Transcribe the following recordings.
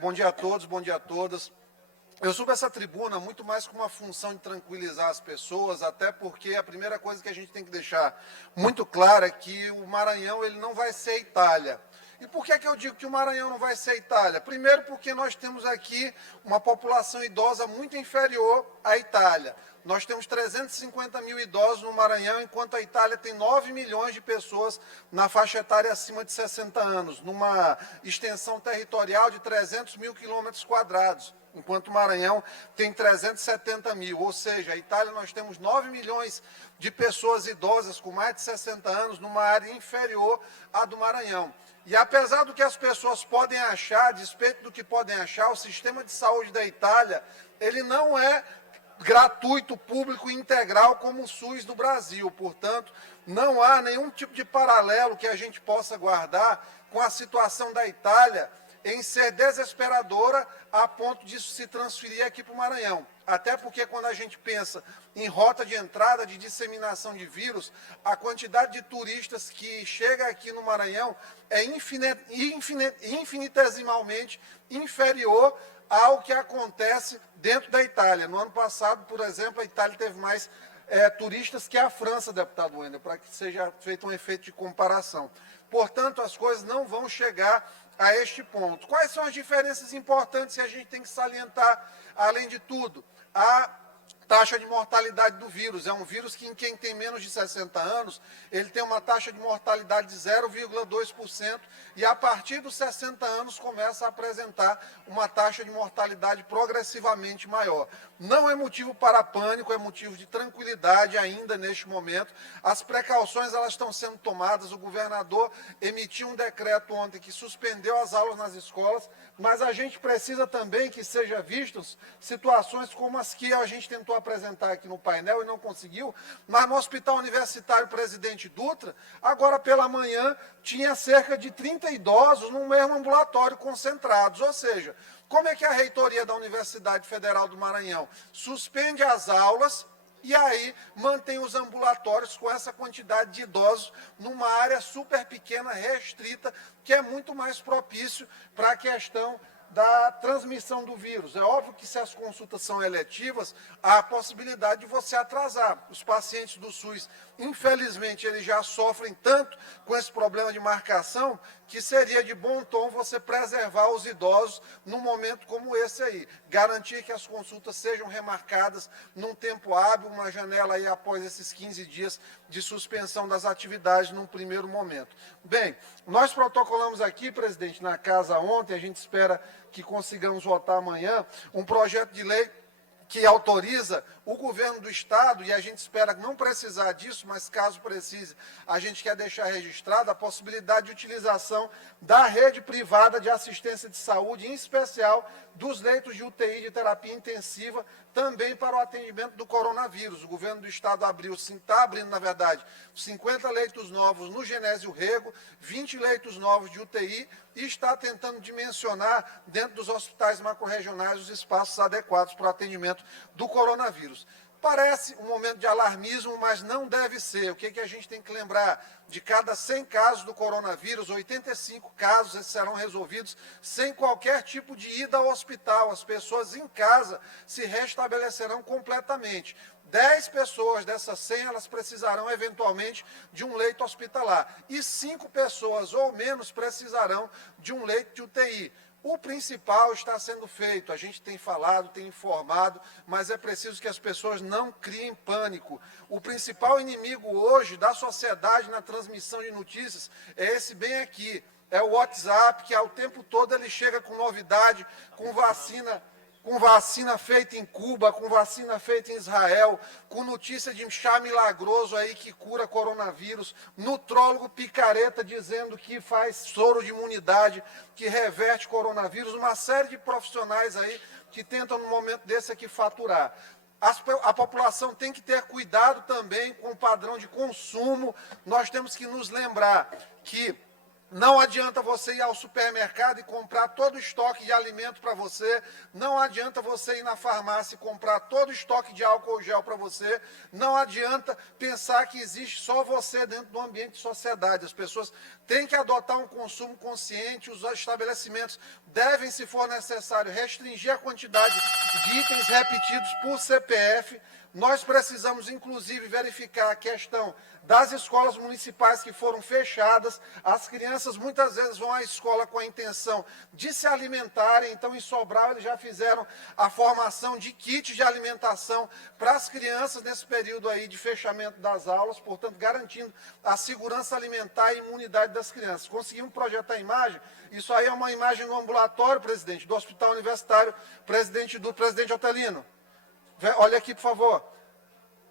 Bom dia a todos, bom dia a todas. Eu subo essa tribuna muito mais com uma função de tranquilizar as pessoas, até porque a primeira coisa que a gente tem que deixar muito clara é que o Maranhão ele não vai ser a Itália. E por que eu digo que o Maranhão não vai ser a Itália? Primeiro porque nós temos aqui uma população idosa muito inferior à Itália. Nós temos 350 mil idosos no Maranhão, enquanto a Itália tem 9 milhões de pessoas na faixa etária acima de 60 anos, numa extensão territorial de 300 mil quilômetros quadrados, enquanto o Maranhão tem 370 mil. Ou seja, a Itália nós temos 9 milhões de pessoas idosas com mais de 60 anos numa área inferior à do Maranhão. E apesar do que as pessoas podem achar, a despeito do que podem achar, o sistema de saúde da Itália, ele não é gratuito, público e integral como o SUS do Brasil. Portanto, não há nenhum tipo de paralelo que a gente possa guardar com a situação da Itália em ser desesperadora a ponto disso se transferir aqui para o Maranhão. Até porque quando a gente pensa em rota de entrada, de disseminação de vírus, a quantidade de turistas que chega aqui no Maranhão é infinitesimalmente inferior ao que acontece dentro da Itália. No ano passado, por exemplo, a Itália teve mais turistas que a França, deputado Wender, para que seja feito um efeito de comparação. Portanto, as coisas não vão chegar a este ponto. Quais são as diferenças importantes que a gente tem que salientar? Além de tudo, a taxa de mortalidade do vírus. É um vírus que, em quem tem menos de 60 anos, ele tem uma taxa de mortalidade de 0,2% e, a partir dos 60 anos, começa a apresentar uma taxa de mortalidade progressivamente maior. Não é motivo para pânico, é motivo de tranquilidade ainda neste momento. As precauções elas estão sendo tomadas. O governador emitiu um decreto ontem que suspendeu as aulas nas escolas, mas a gente precisa também que sejam vistas situações como as que a gente tentou apresentar aqui no painel e não conseguiu, mas no Hospital Universitário Presidente Dutra, agora pela manhã, tinha cerca de 30 idosos no mesmo ambulatório concentrados. Ou seja, como é que a reitoria da Universidade Federal do Maranhão suspende as aulas e aí mantém os ambulatórios com essa quantidade de idosos numa área super pequena, restrita, que é muito mais propício para a questão da transmissão do vírus? É óbvio que se as consultas são eletivas, há a possibilidade de você atrasar. Os pacientes do SUS, infelizmente, eles já sofrem tanto com esse problema de marcação que seria de bom tom você preservar os idosos num momento como esse aí. Garantir que as consultas sejam remarcadas num tempo hábil, uma janela aí após esses 15 dias de suspensão das atividades num primeiro momento. Bem, nós protocolamos aqui, presidente, na casa ontem, a gente espera que consigamos votar amanhã, um projeto de lei que autoriza o governo do Estado, e a gente espera não precisar disso, mas caso precise, a gente quer deixar registrada a possibilidade de utilização da rede privada de assistência de saúde, em especial dos leitos de UTI de terapia intensiva, também para o atendimento do coronavírus. O governo do Estado está abrindo, na verdade, 50 leitos novos no Genésio Rego, 20 leitos novos de UTI, e está tentando dimensionar, dentro dos hospitais macro-regionais, os espaços adequados para o atendimento do coronavírus. Parece um momento de alarmismo, mas não deve ser. O que a gente tem que lembrar? De cada 100 casos do coronavírus, 85 casos serão resolvidos sem qualquer tipo de ida ao hospital. As pessoas em casa se restabelecerão completamente. 10 pessoas dessas 100, elas precisarão eventualmente de um leito hospitalar. E 5 pessoas ou menos precisarão de um leito de UTI. O principal está sendo feito, a gente tem falado, tem informado, mas é preciso que as pessoas não criem pânico. O principal inimigo hoje da sociedade na transmissão de notícias é esse bem aqui, é o WhatsApp, que ao tempo todo ele chega com novidade, com vacina feita em Cuba, com vacina feita em Israel, com notícia de chá milagroso aí que cura coronavírus, nutrólogo picareta dizendo que faz soro de imunidade, que reverte coronavírus, uma série de profissionais aí que tentam no momento desse aqui faturar. A população tem que ter cuidado também com o padrão de consumo. Nós temos que nos lembrar que não adianta você ir ao supermercado e comprar todo o estoque de alimento para você. Não adianta você ir na farmácia e comprar todo o estoque de álcool gel para você. Não adianta pensar que existe só você dentro do ambiente de sociedade. As pessoas têm que adotar um consumo consciente. Os estabelecimentos devem, se for necessário, restringir a quantidade de itens repetidos por CPF. Nós precisamos, inclusive, verificar a questão das escolas municipais que foram fechadas. As crianças muitas vezes vão à escola com a intenção de se alimentarem, então em Sobral eles já fizeram a formação de kits de alimentação para as crianças nesse período aí de fechamento das aulas, portanto garantindo a segurança alimentar e a imunidade das crianças. Conseguimos projetar a imagem, isso aí é uma imagem no ambulatório, presidente, do Hospital Universitário, presidente Otelino. Olha aqui, por favor.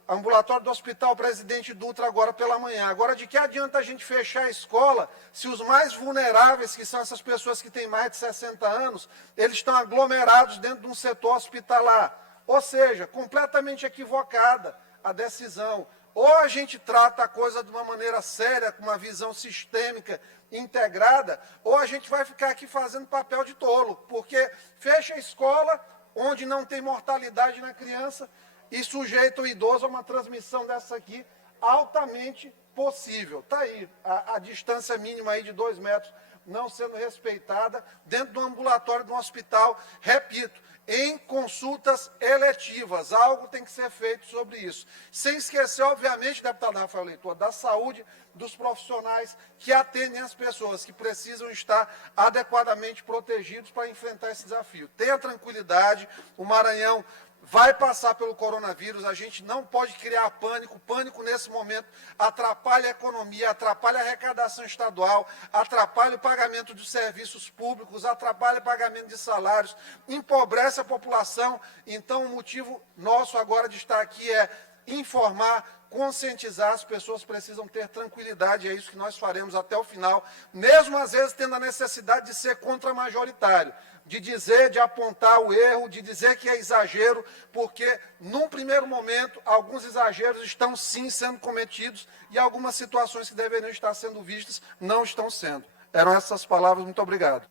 Ambulatório do Hospital Presidente Dutra agora pela manhã. Agora, de que adianta a gente fechar a escola se os mais vulneráveis, que são essas pessoas que têm mais de 60 anos, eles estão aglomerados dentro de um setor hospitalar? Ou seja, completamente equivocada a decisão. Ou a gente trata a coisa de uma maneira séria, com uma visão sistêmica, integrada, ou a gente vai ficar aqui fazendo papel de tolo, porque fecha a escola, onde não tem mortalidade na criança, e sujeita o idoso a uma transmissão dessa aqui altamente possível. Está aí a distância mínima aí de 2 metros não sendo respeitada dentro do ambulatório de um hospital, repito, em consultas eletivas. Algo tem que ser feito sobre isso. Sem esquecer, obviamente, deputado Rafael Leitor, da saúde dos profissionais que atendem as pessoas, que precisam estar adequadamente protegidos para enfrentar esse desafio. Tenha tranquilidade, o Maranhão vai passar pelo coronavírus, a gente não pode criar pânico. Pânico nesse momento atrapalha a economia, atrapalha a arrecadação estadual, atrapalha o pagamento de serviços públicos, atrapalha o pagamento de salários, empobrece a população. Então o motivo nosso agora de estar aqui é informar, conscientizar. As pessoas precisam ter tranquilidade, é isso que nós faremos até o final, mesmo às vezes tendo a necessidade de ser contra-majoritário, de dizer, de apontar o erro, de dizer que é exagero, porque, num primeiro momento, alguns exageros estão sim sendo cometidos e algumas situações que deveriam estar sendo vistas não estão sendo. Eram essas palavras, muito obrigado.